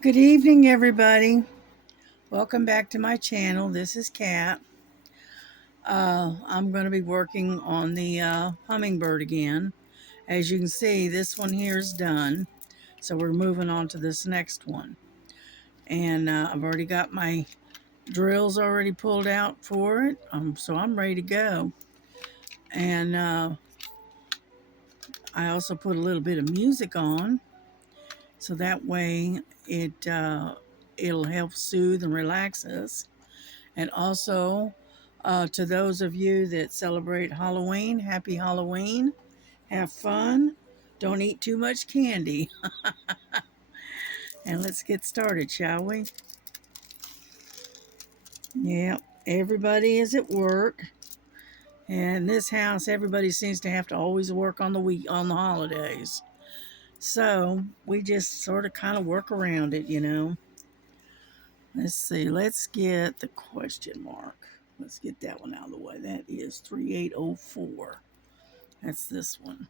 Good evening, everybody. Welcome back to my channel. This is Kat. I'm going to be working on the hummingbird again. As you can see, this one here is done. So we're moving on to this next one. And I've already got my drills already pulled out for it. So I'm ready to go. And I also put a little bit of music on. So that way it'll help soothe and relax us. And also, to those of you that celebrate Halloween, happy Halloween. Have fun. Don't eat too much candy. And let's get started, shall we? Yeah, everybody is at work. And in this house, everybody seems to have to always work on the holidays. So we just sort of kind of work around it. Let's see. Let's get the question mark. Let's get that one out of the way. That is 3804. That's this one.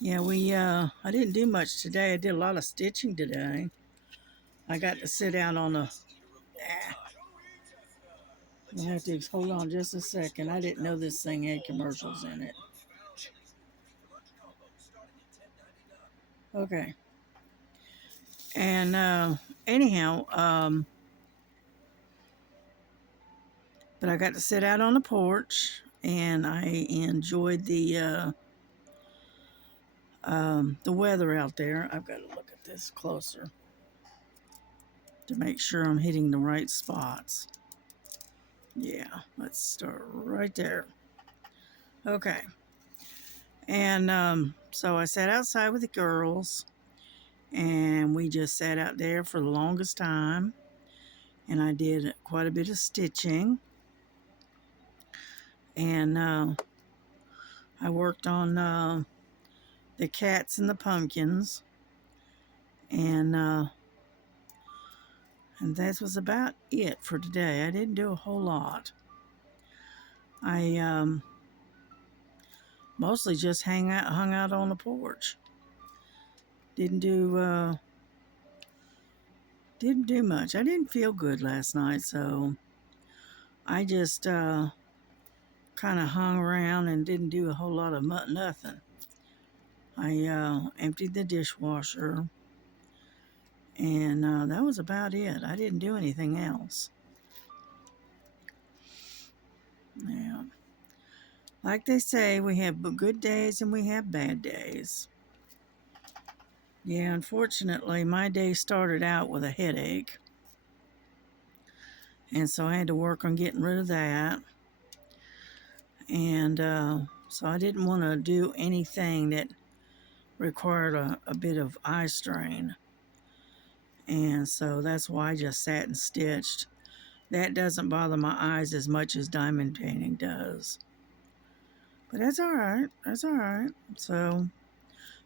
Yeah, I didn't do much today. I did a lot of stitching today. I got to sit out on a. I have to hold on just a second. I didn't know this thing had commercials in it. Okay. And anyhow, but I got to sit out on the porch, and I enjoyed the weather out there. I've got to look at this closer to make sure I'm hitting the right spots. Yeah, let's start right there. Okay. And so I sat outside with the girls, and we just sat out there for the longest time. And I did quite a bit of stitching. And I worked on the cats and the pumpkins. And that was about it for today. I didn't do a whole lot. I mostly just hung out on the porch. Didn't do much. I didn't feel good last night, so I just kind of hung around and didn't do a whole lot of nothing. I emptied the dishwasher, and that was about it. I didn't do anything else. Yeah. Like they say, we have good days and we have bad days. Yeah, unfortunately, my day started out with a headache. And so I had to work on getting rid of that. And so I didn't want to do anything that required a bit of eye strain. And so that's why I just sat and stitched. That doesn't bother my eyes as much as diamond painting does. But that's all right. That's all right. So,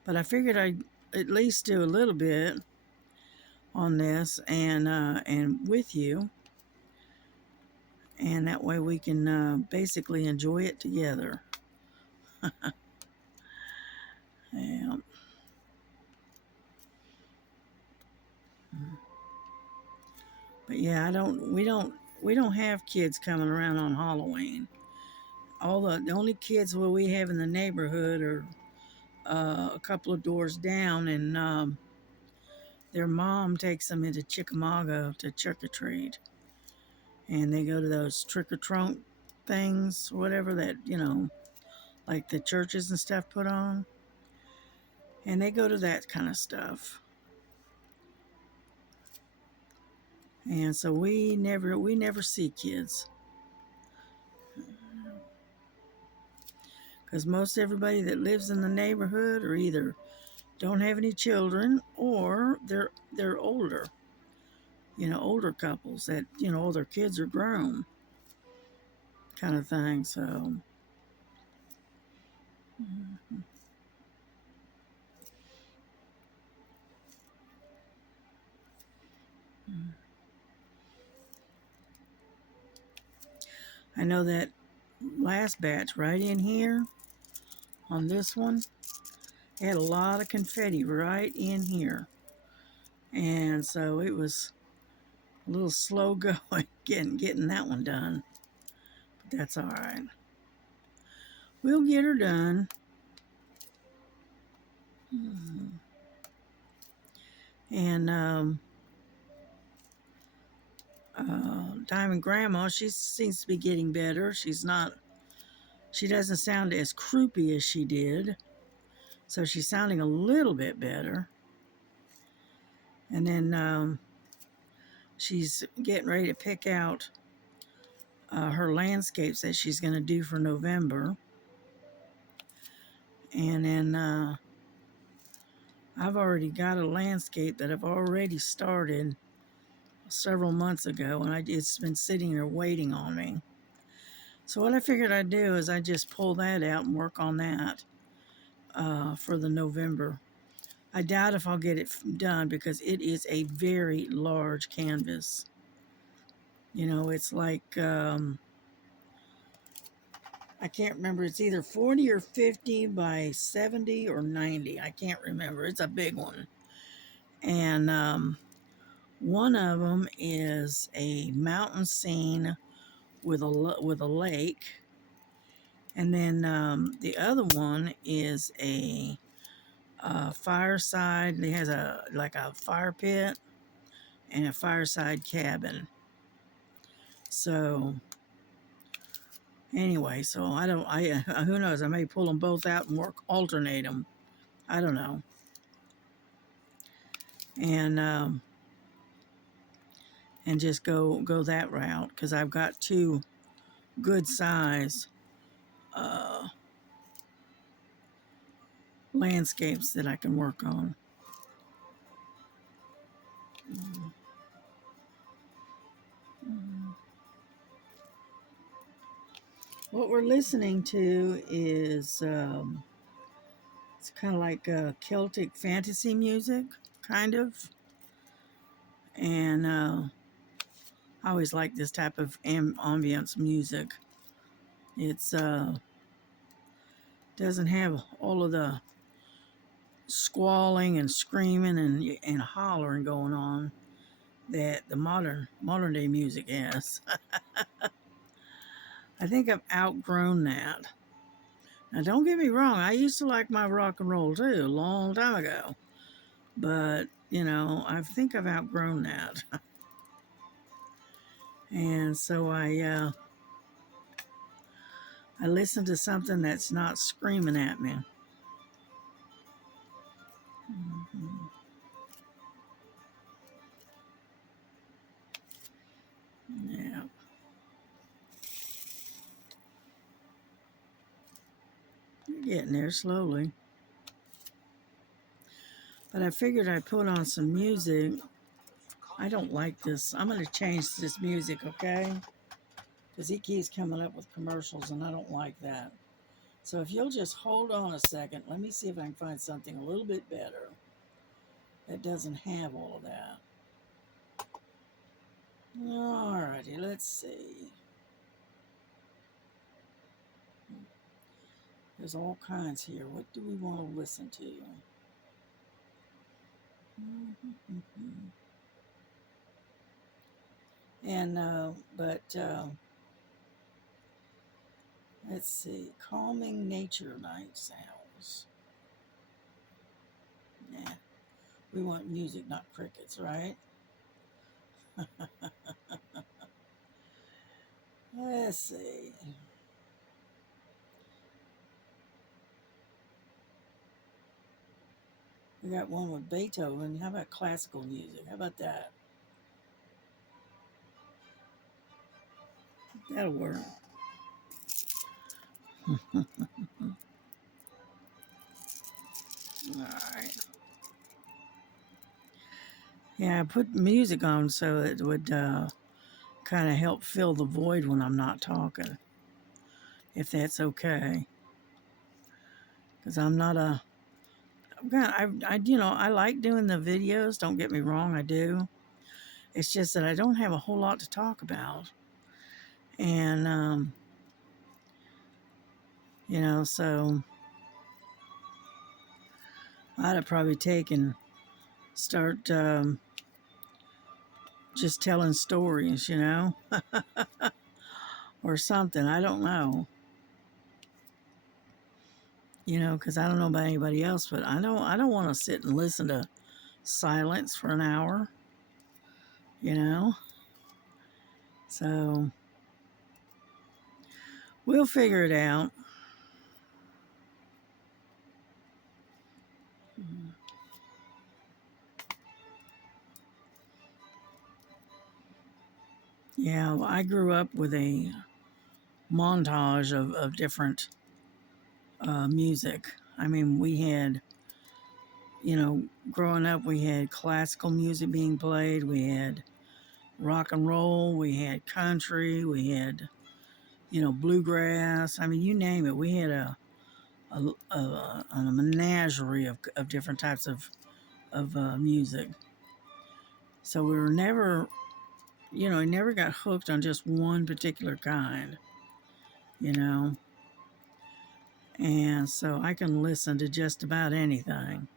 but I figured I'd at least do a little bit on this and with you, and that way we can basically enjoy it together. Yeah. But yeah, we don't have kids coming around on Halloween. The only kids what we have in the neighborhood are a couple of doors down, and their mom takes them into Chickamauga to trick or treat, and they go to those trick or trunk things, whatever that like the churches and stuff put on, and they go to that kind of stuff. And so we never see kids, because most everybody that lives in the neighborhood are either don't have any children or they're older, older couples that all their kids are grown, kind of thing. So I know that last batch right in here on this one had a lot of confetti right in here. And so it was a little slow going getting that one done. But that's all right. We'll get her done. And Diamond Grandma, she seems to be getting better. She doesn't sound as croupy as she did. So she's sounding a little bit better. And then she's getting ready to pick out her landscapes that she's going to do for November. And then I've already got a landscape that I've already started several months ago, and it's been sitting there waiting on me. So what I figured I'd do is I just pull that out and work on that for the November. I doubt if I'll get it done because it is a very large canvas. You know, it's like, I can't remember. It's either 40 or 50 by 70 or 90. I can't remember. It's a big one. And one of them is a mountain scene with a lake. And then the other one is a fireside. It has a fire pit and a fireside cabin. So anyway, so who knows? I may pull them both out and alternate them. I don't know. And just go that route because I've got two good size landscapes that I can work on. What we're listening to is it's kind of like Celtic fantasy music, kind of. And I always like this type of ambience music. It's doesn't have all of the squalling and screaming and hollering going on that the modern day music has. I think I've outgrown that. Now, don't get me wrong, I used to like my rock and roll too, a long time ago. But, you know, I think I've outgrown that. And so I listen to something that's not screaming at me. Mm-hmm. Yeah. You're getting there slowly. But I figured I'd put on some music. I don't like this. I'm going to change this music, okay? Because he keeps coming up with commercials, and I don't like that. So if you'll just hold on a second, let me see if I can find something a little bit better that doesn't have all of that. Alrighty, let's see. There's all kinds here. What do we want to listen to? And, let's see. Calming nature night sounds. Yeah. We want music, not crickets, right? Let's see. We got one with Beethoven. How about classical music? How about that? That'll work. All right. Yeah, I put music on so it would kind of help fill the void when I'm not talking, if that's okay. Because I'm not a, I like doing the videos. Don't get me wrong, I do. It's just that I don't have a whole lot to talk about, and so I'd have probably taken start just telling stories, or something. I don't know, because I don't know about anybody else, but I don't want to sit and listen to silence for an hour, you know. So we'll figure it out. Yeah, well, I grew up with a montage of different music. I mean, we had, growing up, we had classical music being played, we had rock and roll, we had country, we had, bluegrass. I mean, you name it. We had a menagerie of different types of music. So we were never, I never got hooked on just one particular kind, you know. And so I can listen to just about anything.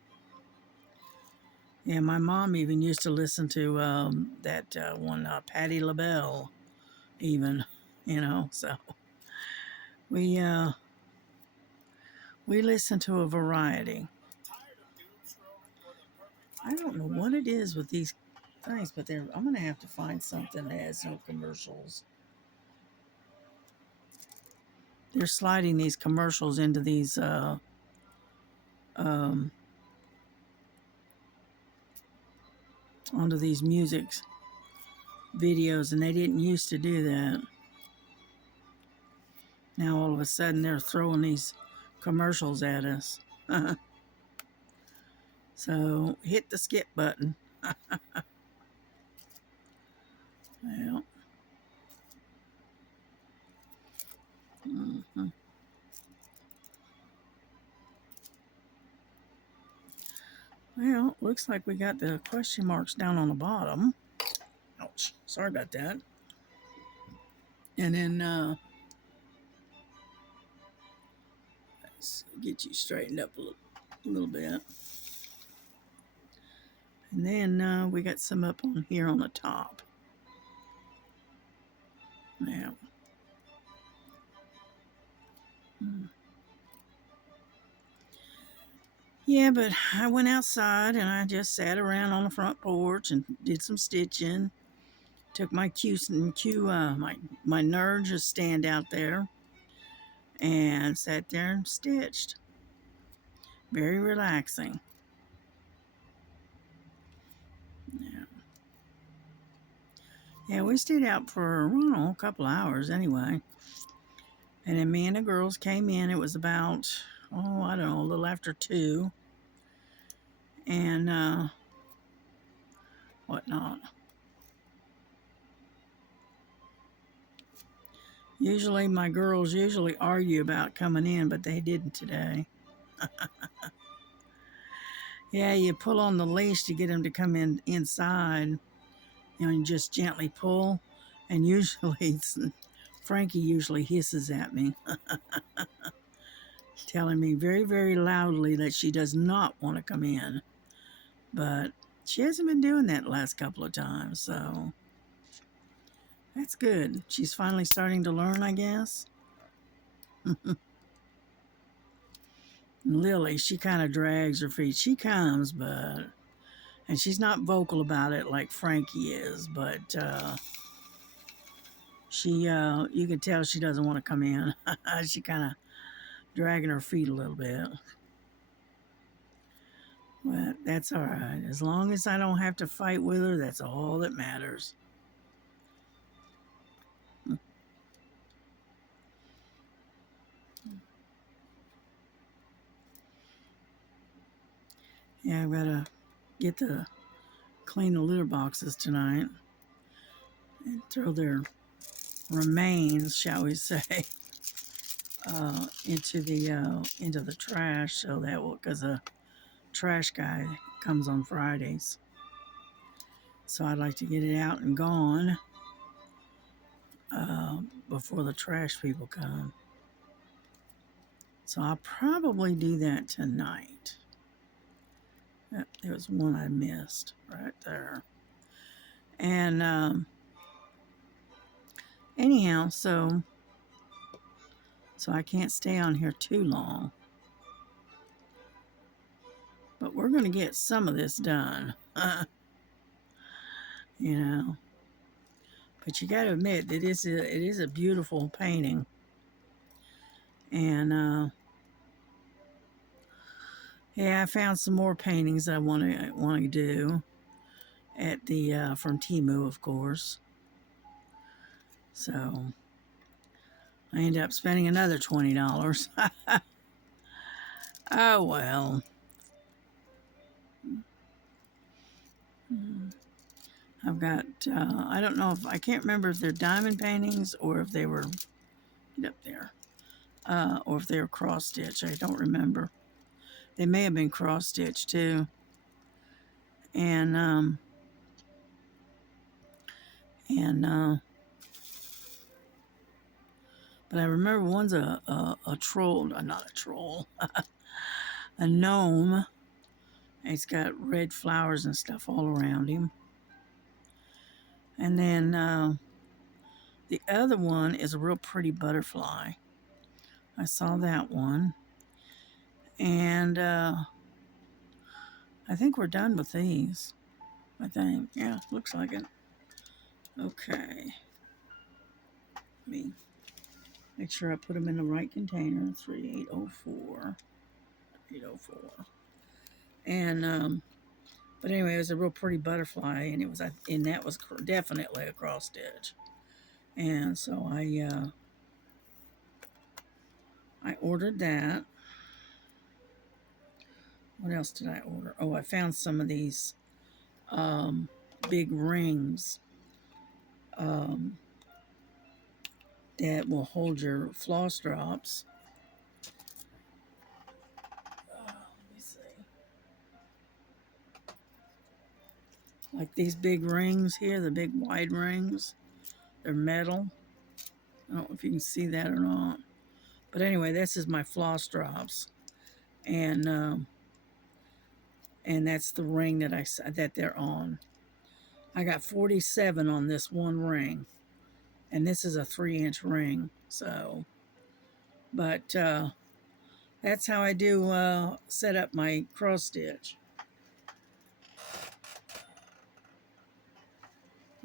Yeah, my mom even used to listen to that one, Patti LaBelle, even, So we uh, we listen to a variety. I don't know what it is with these things, but I'm gonna have to find something that has no commercials. They're sliding these commercials into these um, onto these music videos, and they didn't used to do that. Now all of a sudden they're throwing these commercials at us. So hit the skip button. Well, mhm. Well, looks like we got the question marks down on the bottom. Ouch. Sorry about that. And then let's get you straightened up a little bit. And then we got some up on here on the top. Now. Yeah, but I went outside and I just sat around on the front porch and did some stitching. Took my my Nurge stand out there and sat there and stitched. Very relaxing. Yeah. Yeah, we stayed out for, I don't know, a couple hours anyway. And then me and the girls came in. It was about, I don't know, a little after 2. And whatnot. Usually my girls usually argue about coming in, but they didn't today. Yeah, you pull on the leash to get them to come inside, and just gently pull. And usually, Frankie usually hisses at me, telling me very, very loudly that she does not want to come in. But she hasn't been doing that the last couple of times, so that's good. She's finally starting to learn, I guess. Lily, she kind of drags her feet. She comes, and she's not vocal about it like Frankie is, but you can tell she doesn't want to come in. She kind of dragging her feet a little bit. But that's all right. As long as I don't have to fight with her, that's all that matters. Yeah, I've got to clean the litter boxes tonight and throw their remains, shall we say, into the trash, so that will, because the trash guy comes on Fridays. So I'd like to get it out and gone before the trash people come. So I'll probably do that tonight. Yep, there was one I missed right there. And anyhow, so I can't stay on here too long. But we're going to get some of this done. You know. But you got to admit that it is a beautiful painting. And yeah, I found some more paintings I want to do at the from Temu, of course. So I ended up spending another $20. Oh well. I've got I don't know if I can't remember if they're diamond paintings or if they were get up there or if they were cross stitch. I don't remember. They may have been cross stitch too. And and but I remember one's a troll, not a troll, a gnome. It's got red flowers and stuff all around him. And then the other one is a real pretty butterfly. I saw that one. And I think we're done with these. I think. Yeah, looks like it. Okay. Let me make sure I put them in the right container. 3804. 804. And but anyway, it was a real pretty butterfly, and that was definitely a cross stitch. And so I ordered that. What else did I order? Oh, I found some of these big rings that will hold your floss drops. Let me see. Like these big rings here, the big wide rings. They're metal. I don't know if you can see that or not. But anyway, this is my floss drops. And that's the ring that they're on. I got 47 on this one ring, and this is a 3-inch ring. So, but that's how I do set up my cross stitch.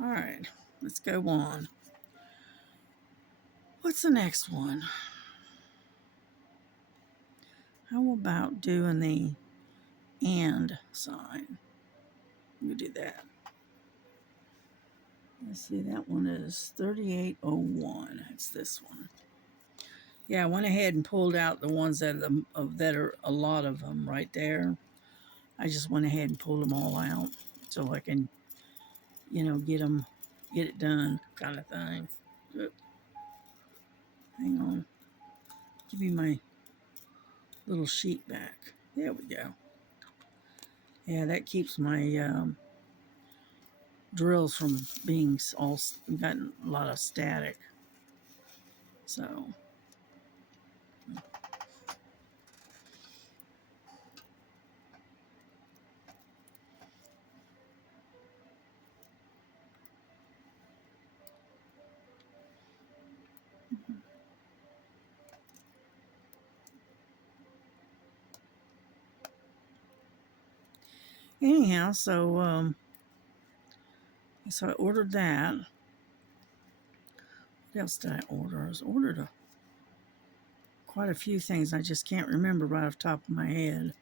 All right, let's go on. What's the next one? How about doing the and sign? We do that. Let's see, that one is 3801. It's this one. Yeah, I went ahead and pulled out the ones that are a lot of them right there. I just went ahead and pulled them all out so I can, get it done kind of thing. Oop. Hang on. Give me my little sheet back. There we go. Yeah, that keeps my drills from being gotten a lot of static. So, anyhow, so I ordered that. What else did I order? I ordered quite a few things. I just can't remember right off the top of my head.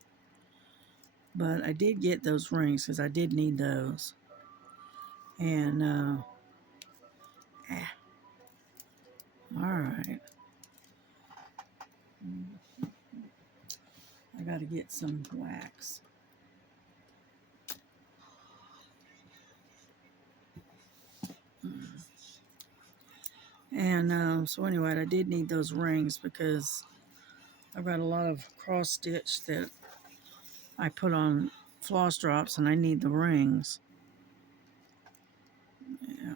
But I did get those rings because I did need those. And, all right. I got to get some wax. And so anyway, I did need those rings because I've got a lot of cross stitch that I put on floss drops, and I need the rings. Yeah.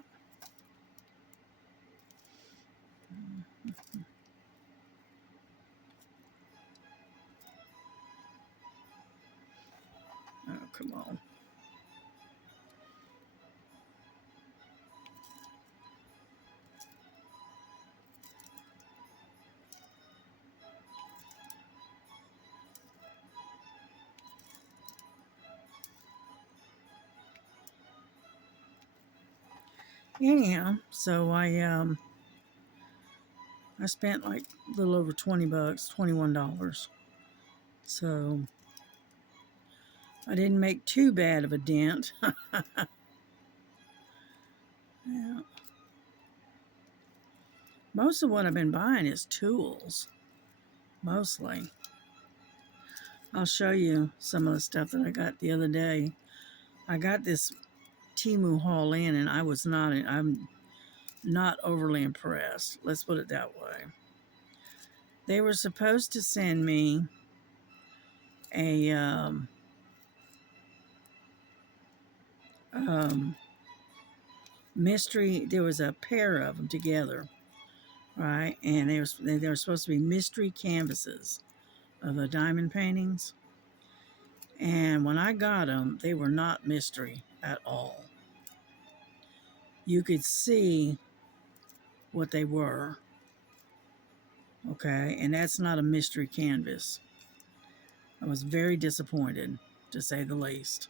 Anyhow, so I spent like a little over 20 bucks, $21. So I didn't make too bad of a dent. Yeah. Most of what I've been buying is tools, mostly. I'll show you some of the stuff that I got the other day. I got this Temu haul in, and I'm not overly impressed. Let's put it that way. They were supposed to send me a um, mystery. There was a pair of them together, right? And they were supposed to be mystery canvases of the diamond paintings. And when I got them, they were not mystery at all. You could see what they were, okay? And that's not a mystery canvas. I was very disappointed, to say the least.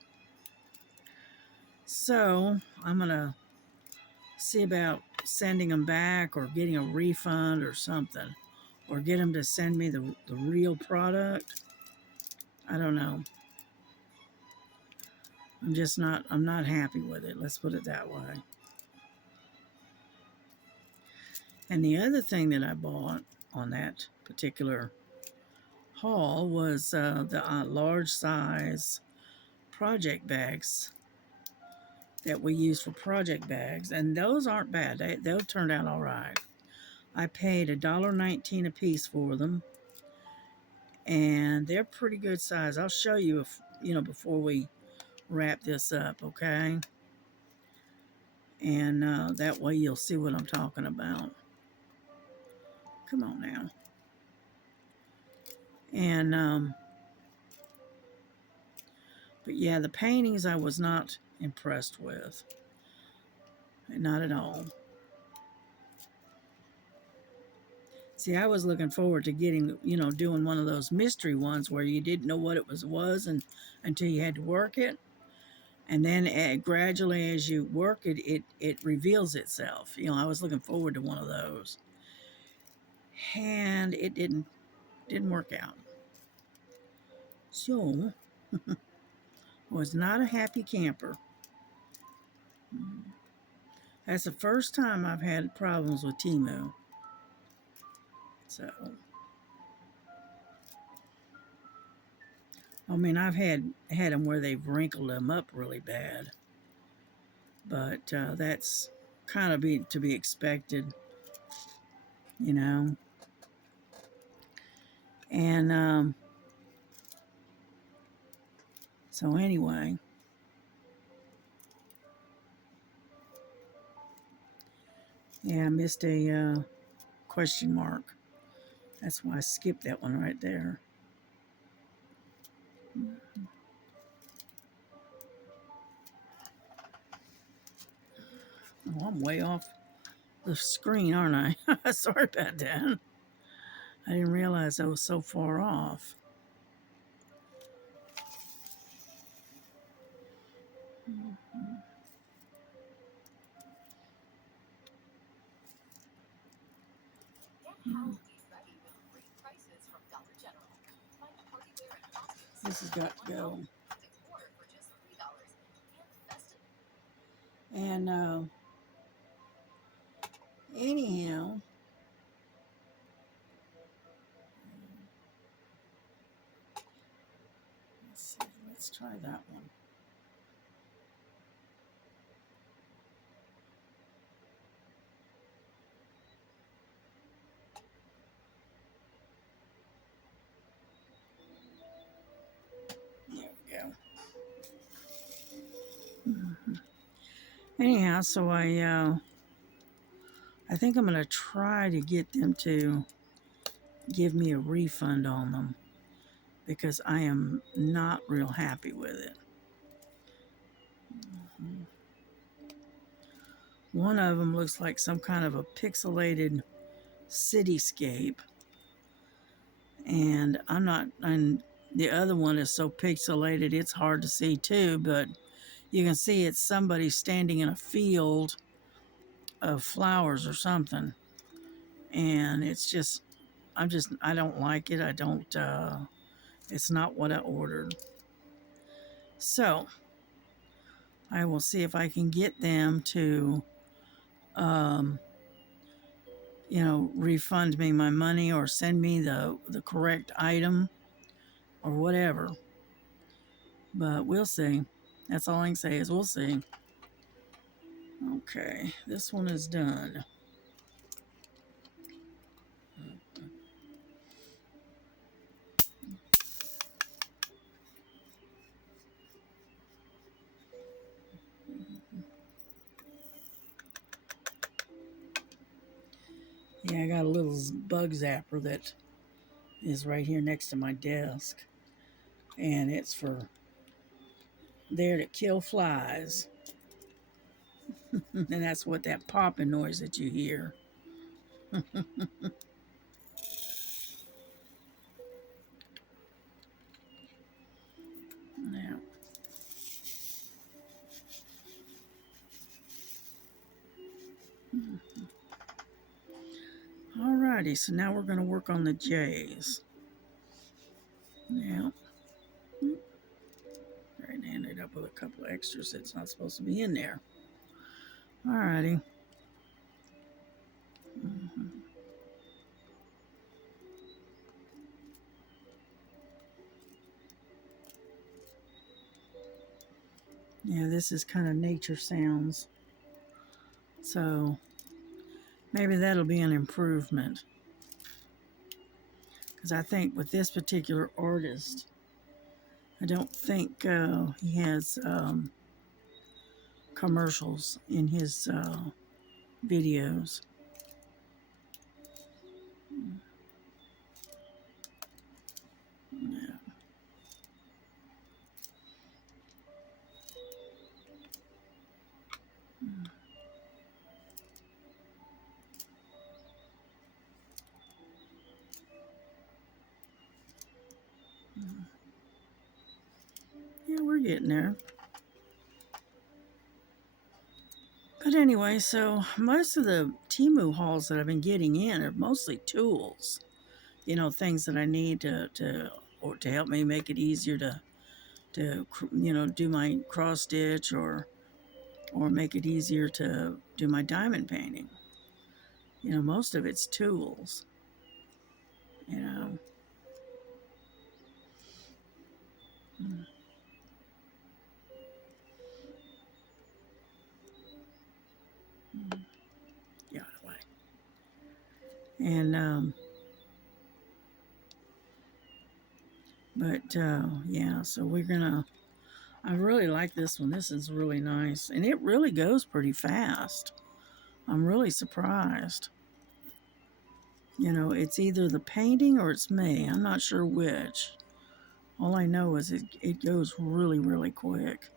So I'm going to see about sending them back or getting a refund or something, or get them to send me the real product. I don't know. I'm not happy with it. Let's put it that way. And the other thing that I bought on that particular haul was the large size project bags that we use for project bags, and those aren't bad. They'll turn out all right. I paid $1.19 a piece for them, and they're pretty good size. I'll show you if before we wrap this up, okay? And that way you'll see what I'm talking about. Come on now. And but yeah, the paintings I was not impressed with, not at all. See, I was looking forward to getting, doing one of those mystery ones where you didn't know what it was and until you had to work it. And then gradually as you work it, it reveals itself. I was looking forward to one of those. And it didn't work out. So, was not a happy camper. That's the first time I've had problems with Temu. So, I mean, I've had them where they've wrinkled them up really bad, but that's kind of to be expected, And so anyway, yeah, I missed a question mark. That's why I skipped that one right there. Oh, I'm way off the screen, aren't I? Sorry about that. I didn't realize I was so far off. This has got to go. And anyhow, let's see. Let's try that one. There we go. Anyhow, so I think I'm going to try to get them to give me a refund on them because I am not real happy with it. One of them looks like some kind of a pixelated cityscape, and the other one is so pixelated it's hard to see too, but you can see it's somebody standing in a field of flowers or something, and it's just I don't like it. I don't. It's not what I ordered. So I will see if I can get them to, um, refund me my money or send me the correct item or whatever. But we'll see. That's all I can say is we'll see. Okay, this one is done. Yeah, I got a little bug zapper that is right here next to my desk, and it's for there to kill flies. And that's what that popping noise that you hear. Now, alrighty, so now we're going to work on the J's. Now, right, ended up with a couple of extras that's not supposed to be in there. Alrighty. Yeah, this is kind of nature sounds. So maybe that'll be an improvement. Because I think with this particular artist, I don't think he has commercials in his videos. Yeah. Yeah, we're getting there. But anyway, so most of the Temu hauls that I've been getting in are mostly tools. Things that I need to help me make it easier to do my cross stitch or make it easier to do my diamond painting. Most of it's tools. You know. Get out of the way. And yeah, so we're gonna. I really like this one. This is really nice, and it really goes pretty fast. I'm really surprised. It's either the painting or it's me. I'm not sure which. All I know is it goes really, really quick.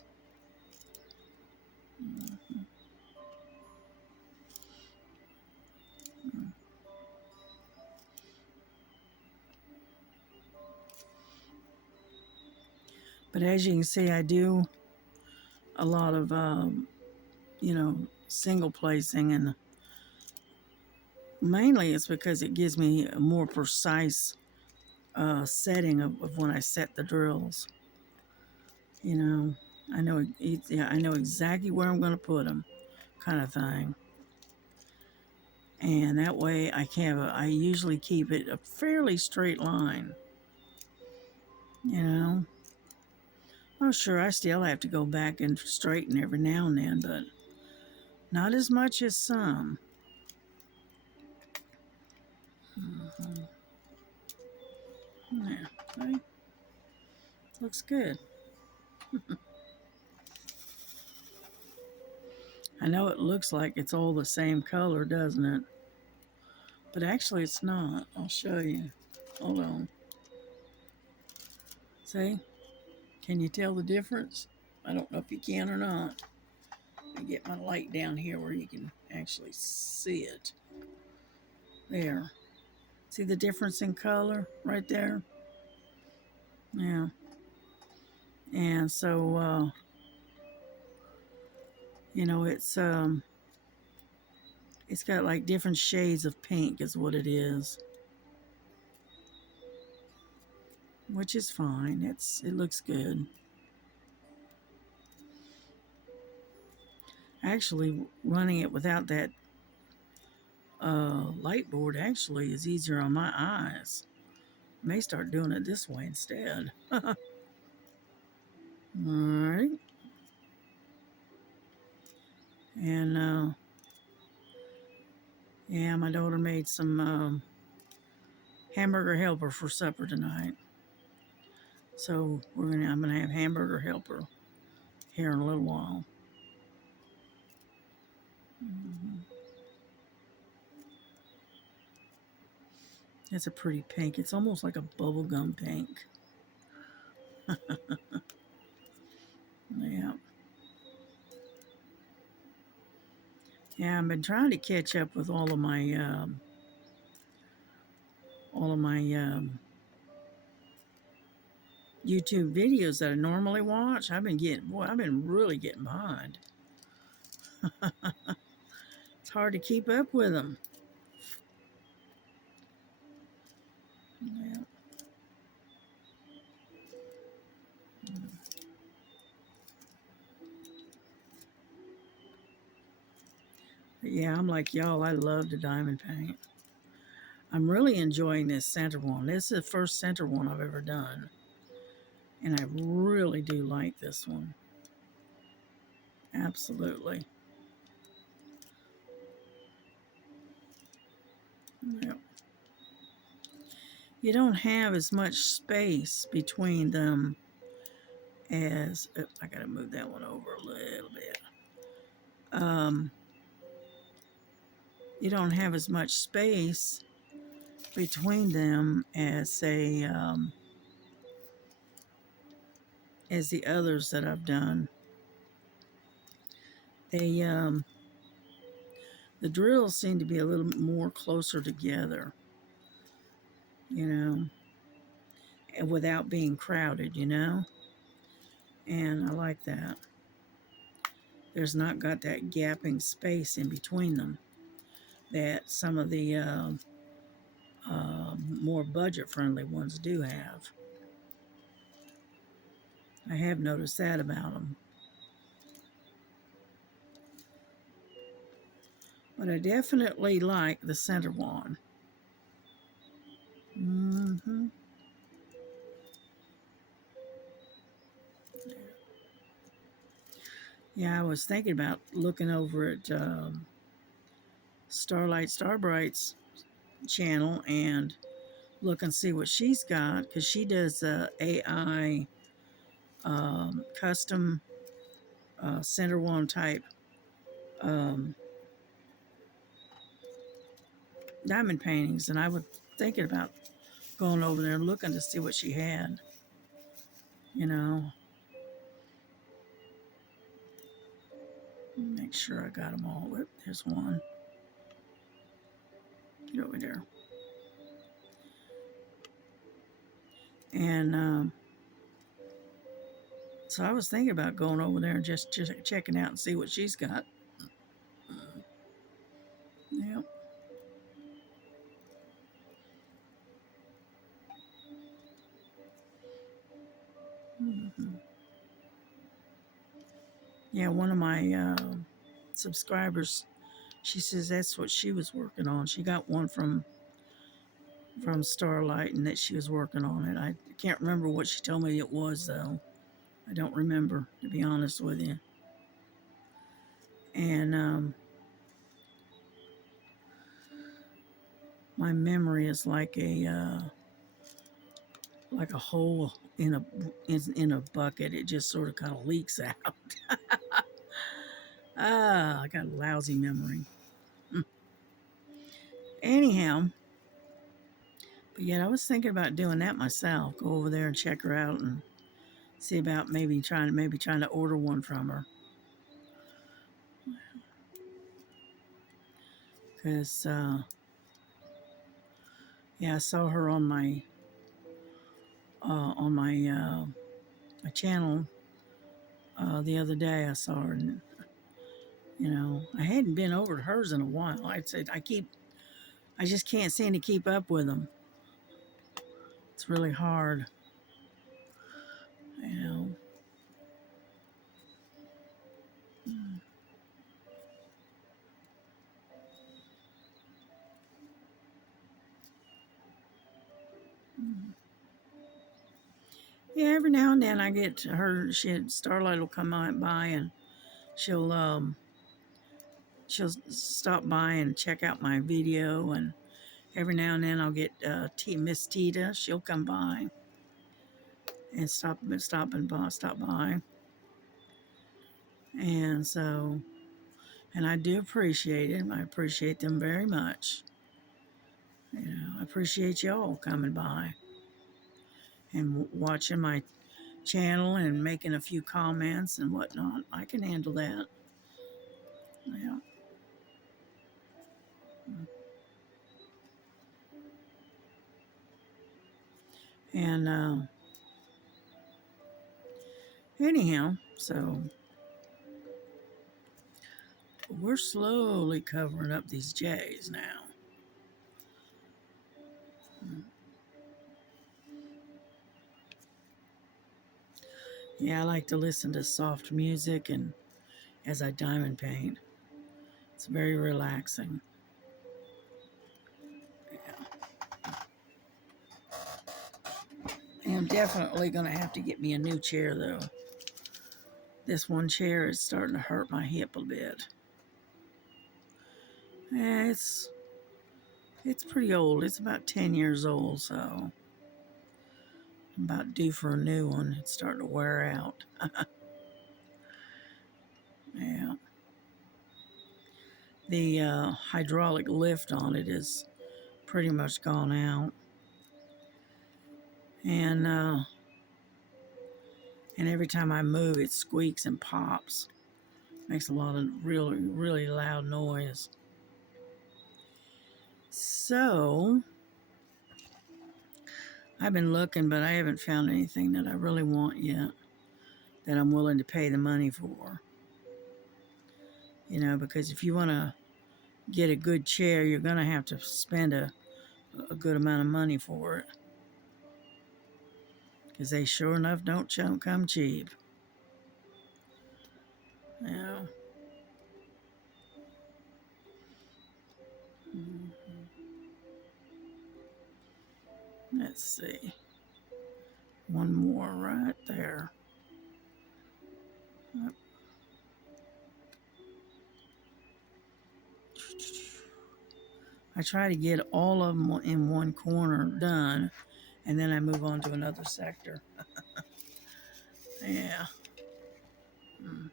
But as you can see, I do a lot of, single placing, and mainly it's because it gives me a more precise setting of when I set the drills. I know I know exactly where I'm going to put them, kind of thing. And that way I usually keep it a fairly straight line. Oh, sure, I still have to go back and straighten every now and then, but not as much as some. Yeah, right? Looks good. I know it looks like it's all the same color, doesn't it? But actually it's not. I'll show you. Hold on. See? Can you tell the difference? I don't know if you can or not. Let me get my light down here where you can actually see it. There. See the difference in color right there? Yeah. And so, it's It's got like different shades of pink is what it is, which is fine. It looks good. Actually, running it without that light board actually is easier on my eyes. May start doing it this way instead. All right. And yeah, my daughter made some hamburger helper for supper tonight. So I'm gonna have hamburger helper here in a little while. Mhm. It's a pretty pink. It's almost like a bubblegum pink. Yeah. Yeah, I've been trying to catch up with all of my YouTube videos that I normally watch. I've been really getting behind. It's hard to keep up with them. Yeah. But yeah, I'm like y'all. I love the diamond paint. I'm really enjoying this center one. This is the first center one I've ever done, and I really do like this one. Absolutely. Yep. You don't have as much space between them as I gotta move that one over a little bit. You don't have as much space between them as the others that I've done. They the drills seem to be a little more closer together, you know, and without being crowded, and I like that. There's not got that gapping space in between them that some of the more budget-friendly ones do have. I have noticed that about them. But I definitely like the center one. Mm-hmm. Yeah, I was thinking about looking over at Starlight Starbright's channel and look and see what she's got because she does AI custom center one type um, diamond paintings, and I was thinking about going over there and looking to see what she had. You know, make sure I got them all. Whoop, there's one. Get over there. And so I was thinking about going over there and just checking out and see what she's got. Yep. Mm-hmm. Yeah, one of my subscribers, she says that's what she was working on. She got one from Starlight and that she was working on it. I can't remember what she told me it was though. I don't remember, to be honest with you. And my memory is like a hole in a bucket. It just sort of kind of leaks out. I got a lousy memory. Anyhow, but yet I was thinking about doing that myself. Go over there and check her out and see about maybe trying to order one from her. Because yeah, I saw her on my channel the other day. I saw her, and You know, I hadn't been over to hers in a while. I said I just can't seem to keep up with them. It's really hard, you know. Yeah, every now and then I get to her. Starlight will come on by and she'll um she'll stop by and check out my video, and every now and then I'll get Miss Tita. She'll come by and stop by, and so and I do appreciate it. I appreciate them very much. You know, I appreciate y'all coming by and watching my channel and making a few comments and whatnot. I can handle that. Yeah. And anyhow, so we're slowly covering up these J's now. Yeah, I like to listen to soft music and as I diamond paint. It's very relaxing. I'm definitely going to have to get me a new chair though. This one chair is starting to hurt my hip a bit. Yeah, it's pretty old. It's about 10 years old, so I'm about due for a new one. It's starting to wear out. Yeah. The hydraulic lift on it is pretty much gone out. And every time I move, it squeaks and pops. Makes a lot of really, really loud noise. So, I've been looking, but I haven't found anything that I really want yet that I'm willing to pay the money for. You know, because if you want to get a good chair, you're going to have to spend a good amount of money for it. Because they sure enough don't come cheap. Yeah. Let's see. One more right there. I try to get all of them in one corner done, and then I move on to another sector. Yeah. Mm.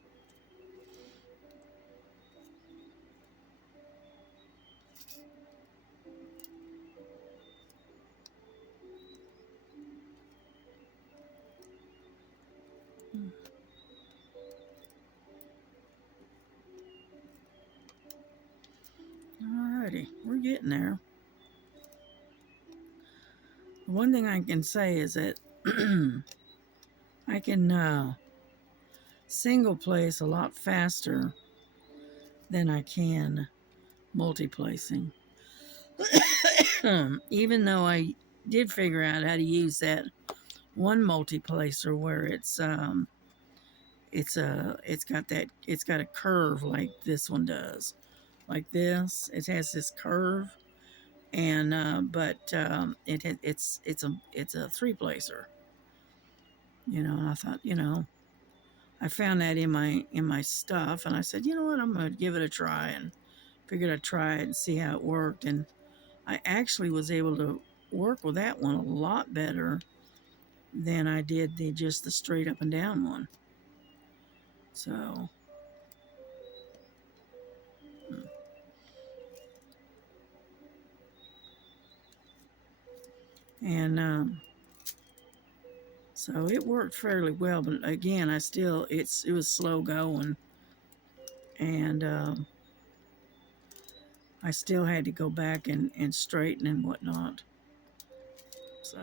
Alrighty, we're getting there. One thing I can say is that I can single place a lot faster than I can multi-placing. Even though I did figure out how to use that one multi-placer where it's got a curve like this one does, like this. It has this curve, and it's a three placer. You know, and I thought, you know, I found that in my stuff, and I said, you know what, I'm gonna give it a try, and figured I'd try it and see how it worked, and I actually was able to work with that one a lot better than I did just the straight up and down one. So, and so it worked fairly well, but again, it was slow going, and I still had to go back and straighten and whatnot. So,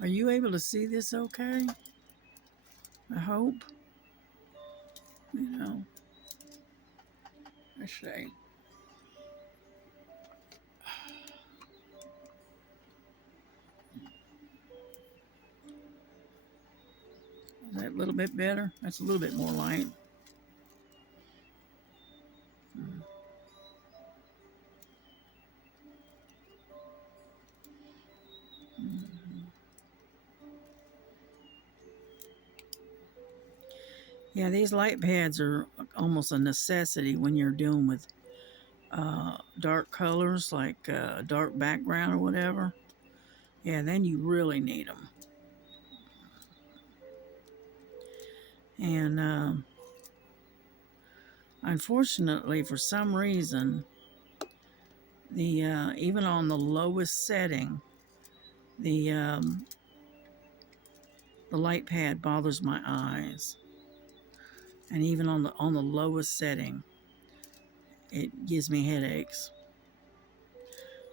are you able to see this okay? I hope. You know, let's see. Is that a little bit better? That's a little bit more light. Yeah, these light pads are almost a necessity when you're doing with dark colors, like dark background or whatever. Yeah, then you really need them. And unfortunately, for some reason, the even on the lowest setting, the um, the light pad bothers my eyes, and even on the lowest setting, it gives me headaches.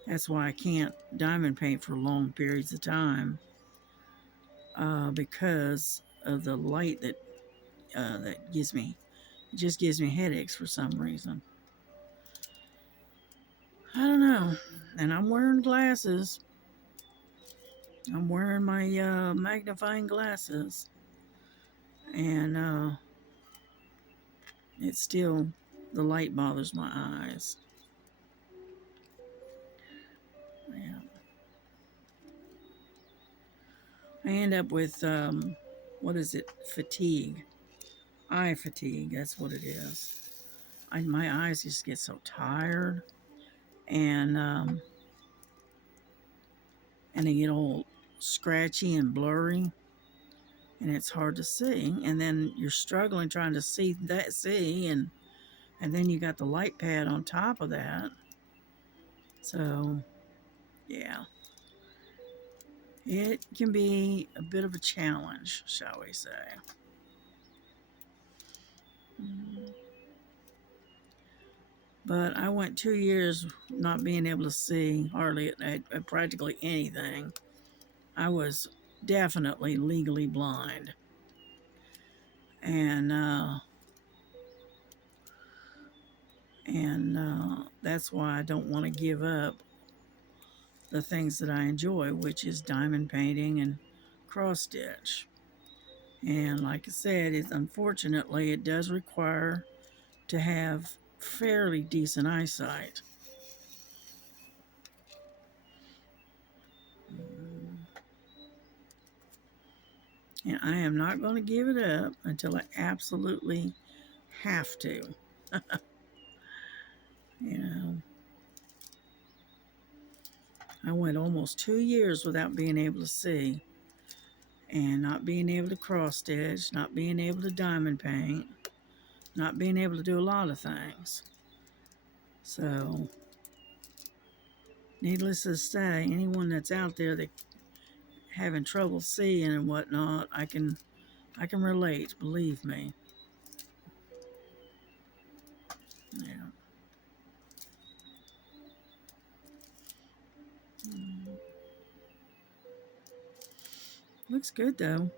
That's why I can't diamond paint for long periods of time, because of the light that gives me, it just gives me headaches for some reason. I don't know. And I'm wearing glasses. I'm wearing my magnifying glasses, and it's still, the light bothers my eyes. Yeah. I end up with what is it? Fatigue, eye fatigue. That's what it is. My eyes just get so tired, and they get all scratchy and blurry, and it's hard to see. And then you're struggling trying to see, and then you got the light pad on top of that. So yeah, it can be a bit of a challenge, shall we say. Mm. But I went 2 years not being able to see hardly practically anything. I was definitely legally blind, and that's why I don't want to give up the things that I enjoy, which is diamond painting and cross stitch. And like I said, unfortunately it does require to have fairly decent eyesight. And I am not going to give it up until I absolutely have to. You know, I went almost 2 years without being able to see, and not being able to cross stitch, not being able to diamond paint, not being able to do a lot of things. So, needless to say, anyone that's out there that having trouble seeing and whatnot, I can relate. Believe me. Yeah. Mm. Looks good though.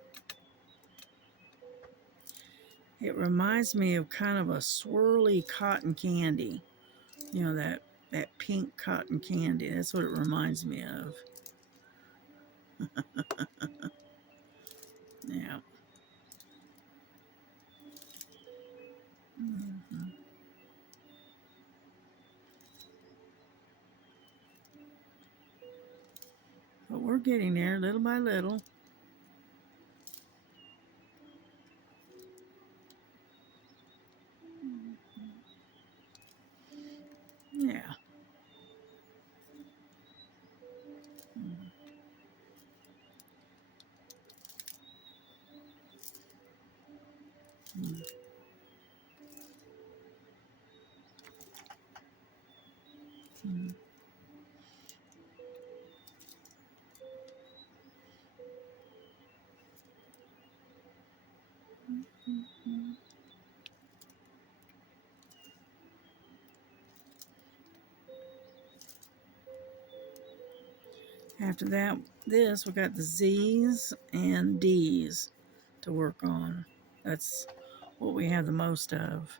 It reminds me of kind of a swirly cotton candy. You know, that pink cotton candy. That's what it reminds me of. Yeah. Hmm. But we're getting there little by little. Yeah. Mm-hmm. After that, we got the Z's and D's. to work on. That's what we have the most of.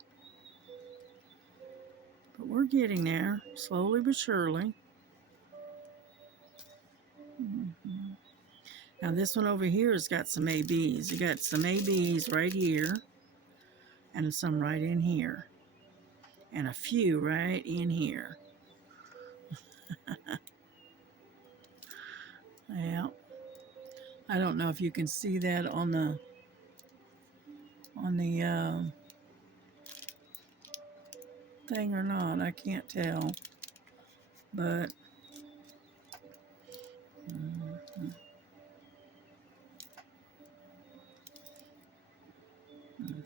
But we're getting there, slowly but surely. Mhm. Now this one over here has got some ABs. You got some ABs right here and some right in here and a few right in here. Yeah, I don't know if you can see that on the thing or not. I can't tell, but mhm, mhm,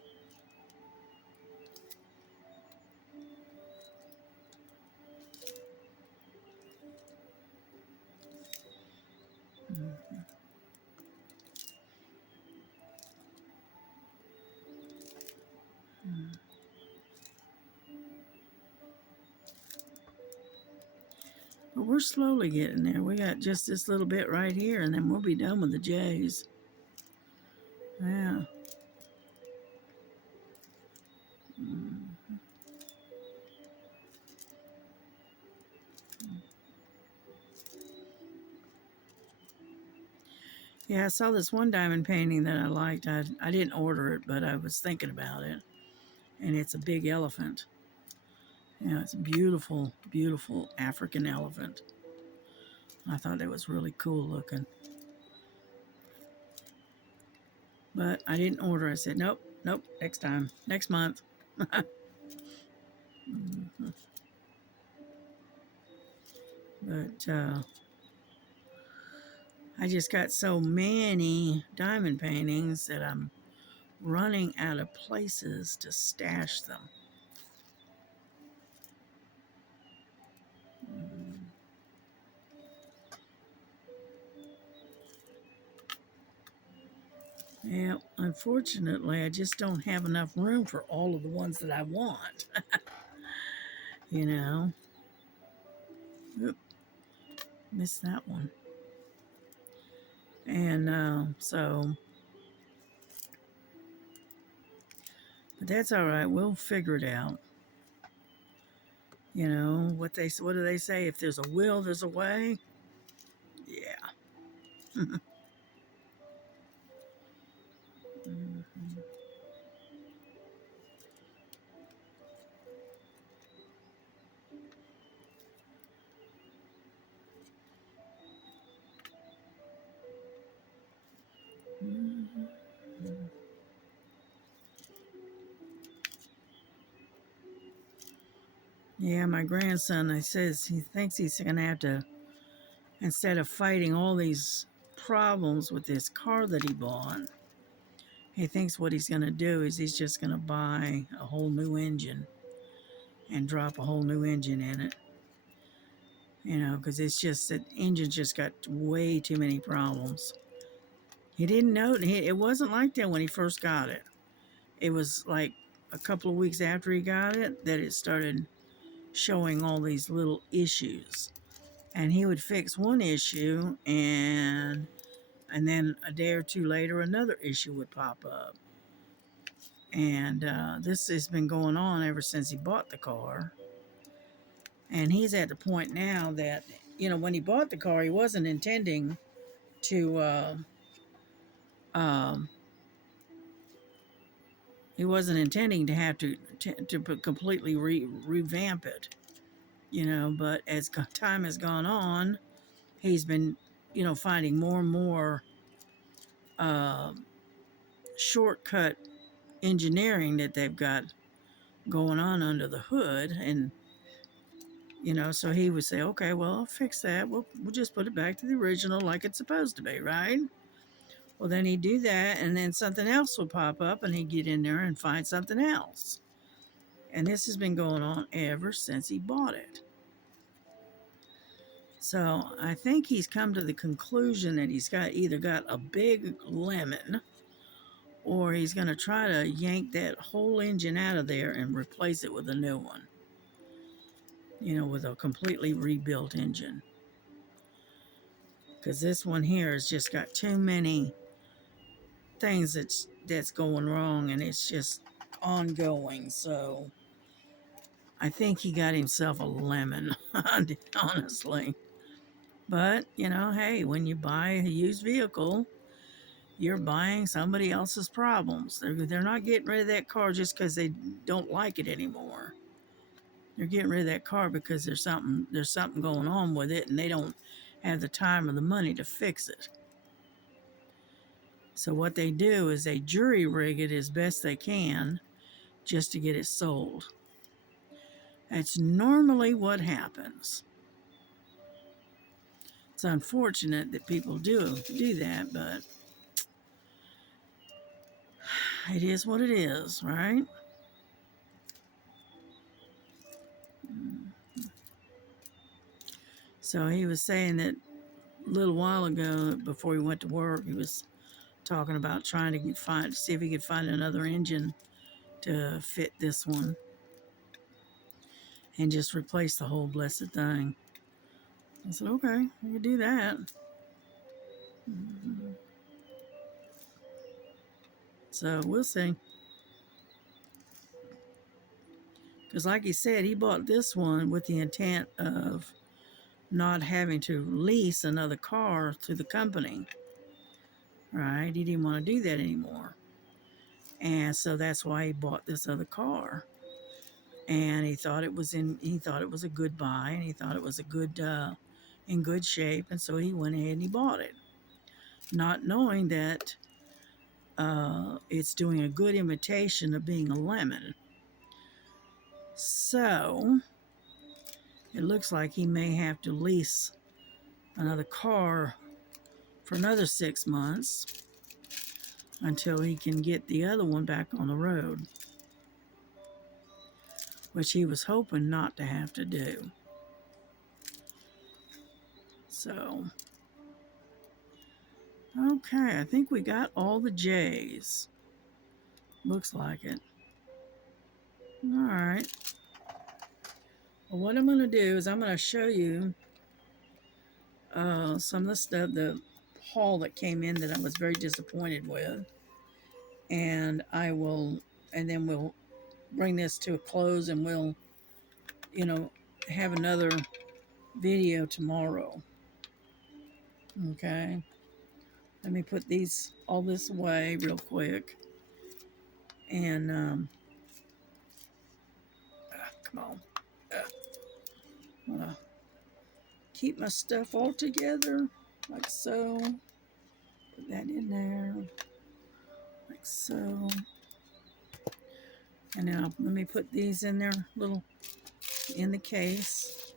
mhm. But we're slowly getting there. We got just this little bit right here, and then we'll be done with the J's. Yeah. Mhm. Yeah, I saw this one diamond painting that I liked. I didn't order it, but I was thinking about it. And it's a big elephant. Yeah, it's a beautiful, beautiful African elephant. I thought it was really cool looking. But I didn't order. I said, nope, nope, next time, next month. Mhm. But I just got so many diamond paintings that I'm running out of places to stash them. Mm. Yeah, unfortunately, I just don't have enough room for all of the ones that I want. You know, Oop, missed that one. And but that's all right. We'll figure it out. You know what do they say? If there's a will, there's a way. Yeah. Mhm. Mhm. Yeah, my grandson, I says he thinks he's gonna have to, instead of fighting all these problems with this car that he bought, he thinks what he's gonna do is he's just gonna buy a whole new engine and drop a whole new engine in it. You know, because it's just that engine just got way too many problems. He didn't know it wasn't like that when he first got it. It was like a couple of weeks after he got it that it started showing all these little issues. And he would fix one issue and then a day or two later another issue would pop up. And this has been going on ever since he bought the car. And he's at the point now that, you know, when he bought the car, he wasn't intending to um, he wasn't intending to have to completely revamp it, you know. But as time has gone on, he's been, you know, finding more and more uh, shortcut engineering that they've got going on under the hood, and you know, so he would say, okay, well, I'll fix that. We'll just put it back to the original like it's supposed to be, right? Well, then he'd do that, and then something else would pop up, and he'd get in there and find something else. And this has been going on ever since he bought it. So I think he's come to the conclusion that he's got either got a big lemon or he's going to try to yank that whole engine out of there and replace it with a new one, you know, with a completely rebuilt engine. Because this one here has just got too many things that's going wrong, and it's just ongoing. So I think he got himself a lemon, honestly. But hey, when you buy a used vehicle, you're buying somebody else's problems. They're not getting rid of that car just because they don't like it anymore. They're getting rid of that car because there's something going on with it, and they don't have the time or the money to fix it. So what they do is they jury rig it as best they can just to get it sold. That's normally what happens. It's unfortunate that people do that, but it is what it is, right? So he was saying that a little while ago, before he went to work, he was talking about trying to see if he could find another engine to fit this one and just replace the whole blessed thing. I said, okay, we can do that. So we'll see. Because like he said, he bought this one with the intent of not having to lease another car to the company. Right? He didn't want to do that anymore. And so that's why he bought this other car. And he thought it was a good buy, and he thought it was in good shape, and so he went ahead and he bought it, not knowing that it's doing a good imitation of being a lemon. So it looks like he may have to lease another car for another 6 months until he can get the other one back on the road, which he was hoping not to have to do. So, okay, I think we got all the J's. Looks like it. All right. Well, what I'm going to do is I'm going to show you some of the stuff, the haul that came in that I was very disappointed with. And and then we'll bring this to a close, and we'll, have another video tomorrow. Okay. Let me put all this away real quick. And, come on. Keep my stuff all together, like so. Put that in there, like so. And now let me put these in there, in the case.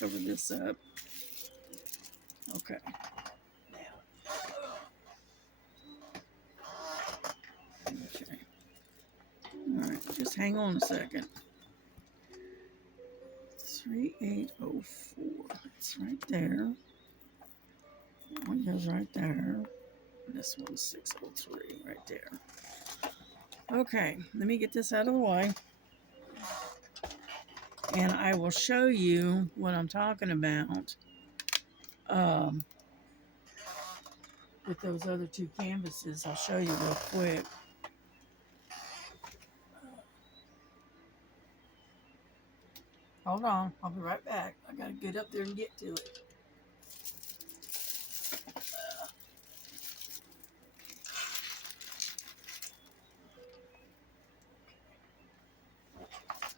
Cover this up. Okay. Okay. All right, just hang on a second. 3804. It's right there. That one goes right there. This one's 603 right there. Okay, let me get this out of the way. And I will show you what I'm talking about with those other two canvases. I'll show you real quick. Hold on, I'll be right back. I gotta get up there and get to it.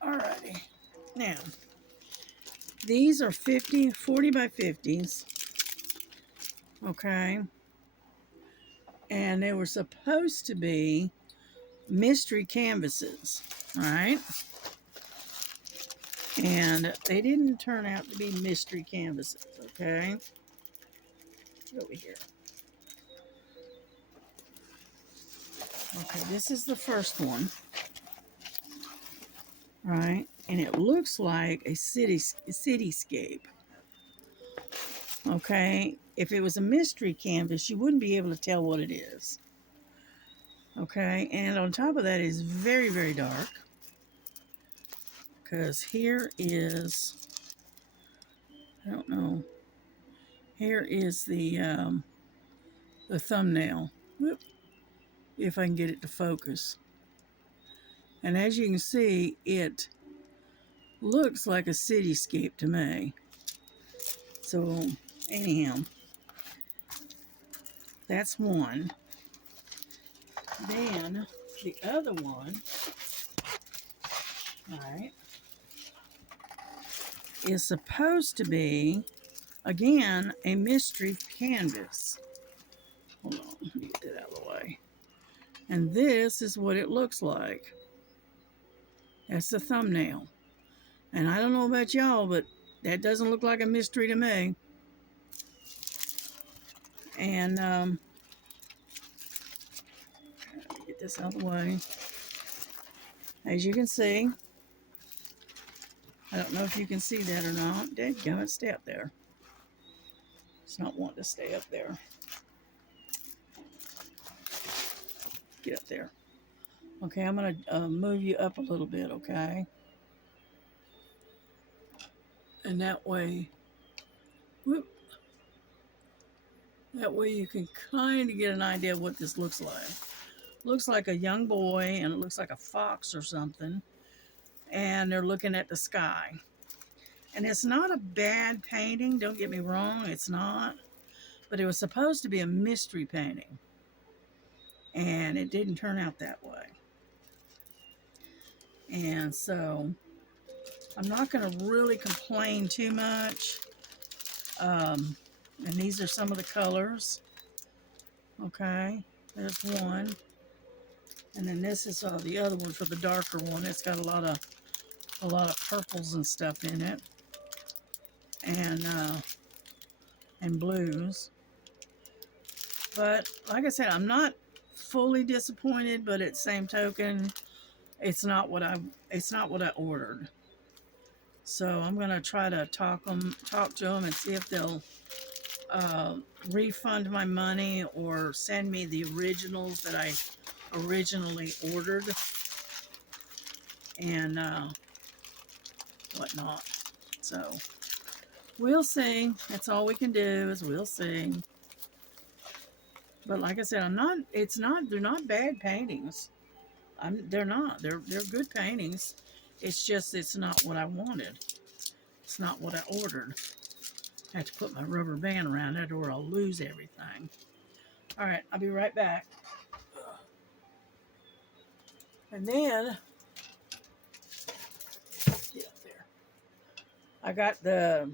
Alrighty. Now, these are 40 by 50s. Okay. And they were supposed to be mystery canvases, right? And they didn't turn out to be mystery canvases, okay? Get over here. Okay, this is the first one, right? And it looks like a cityscape. Okay, if it was a mystery canvas, you wouldn't be able to tell what it is. Okay, and on top of that is very, very dark. Because here is, I don't know, here is the thumbnail. Whoop. if I can get it to focus. And as you can see, it looks like a cityscape to me. So anyhow, that's one. Then the other one, all right, is supposed to be, again, a mystery canvas. Hold on, let me get that out of the way. And this is what it looks like. That's the thumbnail. And I don't know about y'all, but that doesn't look like a mystery to me. And get this out of the way. As you can see, I don't know if you can see that or not. Dadgummit, stay up there. It's not wanting to stay up there. Get up there. Okay, I'm going to move you up a little bit, okay? And that way, whoop, that way you can kind of get an idea of what this looks like. Looks like a young boy, and it looks like a fox or something. And they're looking at the sky. And it's not a bad painting, don't get me wrong, it's not. But it was supposed to be a mystery painting. And it didn't turn out that way. And so I'm not going to really complain too much. And these are some of the colors. Okay, there's one. And then this is the other one for the darker one. It's got a lot of purples and stuff in it. And blues. But like I said, I'm not fully disappointed, but at the same token, it's not what I ordered. So I'm gonna try to talk to them and see if they'll refund my money or send me the originals that I originally ordered and whatnot. So we'll see. That's all we can do is we'll see. But like I said, they're not bad paintings. They're not. They're good paintings. It's just it's not what I wanted. It's not what I ordered. I have to put my rubber band around it or I'll lose everything. All right, I'll be right back. And then, get up there. I got the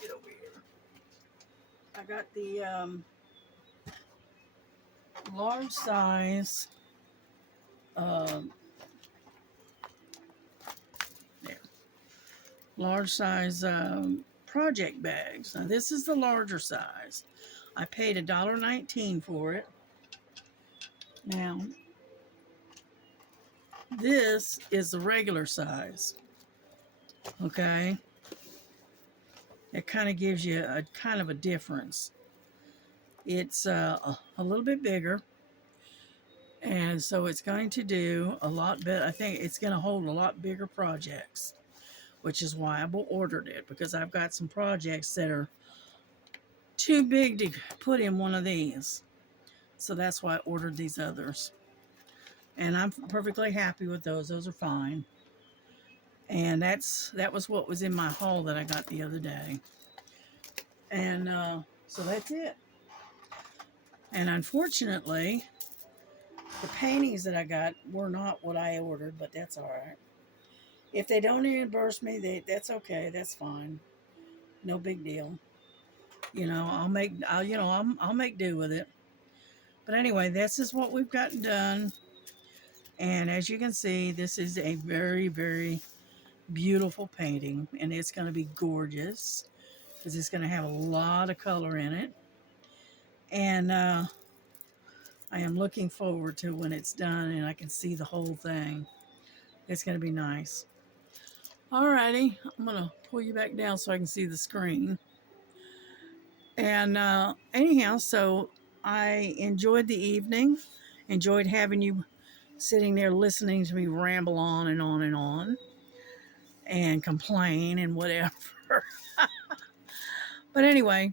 get over here. I got the large size. There, large size project bags. Now this is the larger size. I paid $1.19 for it. Now this is the regular size. Okay, it kind of gives you a kind of a difference. It's a little bit bigger, and so it's going to do a lot better. I think it's going to hold a lot bigger projects, which is why I ordered it, because I've got some projects that are too big to put in one of these. So that's why I ordered these others. And I'm perfectly happy with those. Those are fine. And that was what was in my haul that I got the other day. And so that's it. And unfortunately, the paintings that I got were not what I ordered, but that's all right. If they don't reimburse me, that's okay. That's fine. No big deal. You know, I'll make do with it. But anyway, this is what we've gotten done. And as you can see, this is a very, very beautiful painting. And it's going to be gorgeous because it's going to have a lot of color in it. And I am looking forward to when it's done and I can see the whole thing. It's going to be nice. Alrighty, I'm going to pull you back down so I can see the screen. And anyhow, so I enjoyed the evening, enjoyed having you sitting there listening to me ramble on and on and on and complain and whatever. But anyway,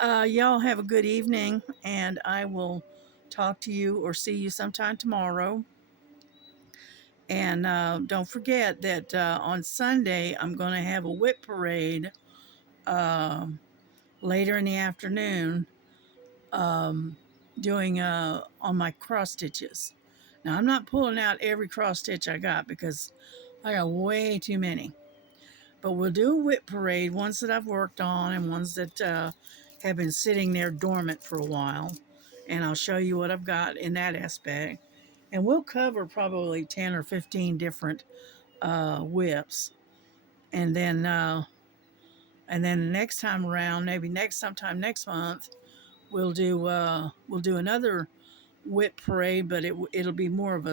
y'all have a good evening, and I will talk to you or see you sometime tomorrow. And don't forget that on Sunday, I'm going to have a whip parade uh, later in the afternoon, um, doing on my cross stitches. Now, I'm not pulling out every cross stitch I got because I got way too many. But we'll do a whip parade, ones that I've worked on and ones that have been sitting there dormant for a while. And I'll show you what I've got in that aspect. And we'll cover probably 10 or 15 different whips. And then next time around, maybe sometime next month, we'll do another whip parade, but it'll be more of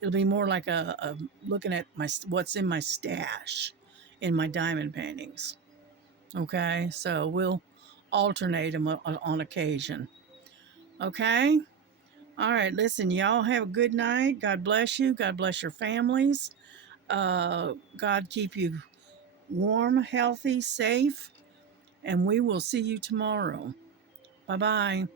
it'll be more like a looking at what's in my stash in my diamond paintings. Okay, so we'll alternate them on occasion. Okay, all right. Listen, y'all have a good night. God bless you. God bless your families. God keep you warm, healthy, safe, and we will see you tomorrow. Bye bye.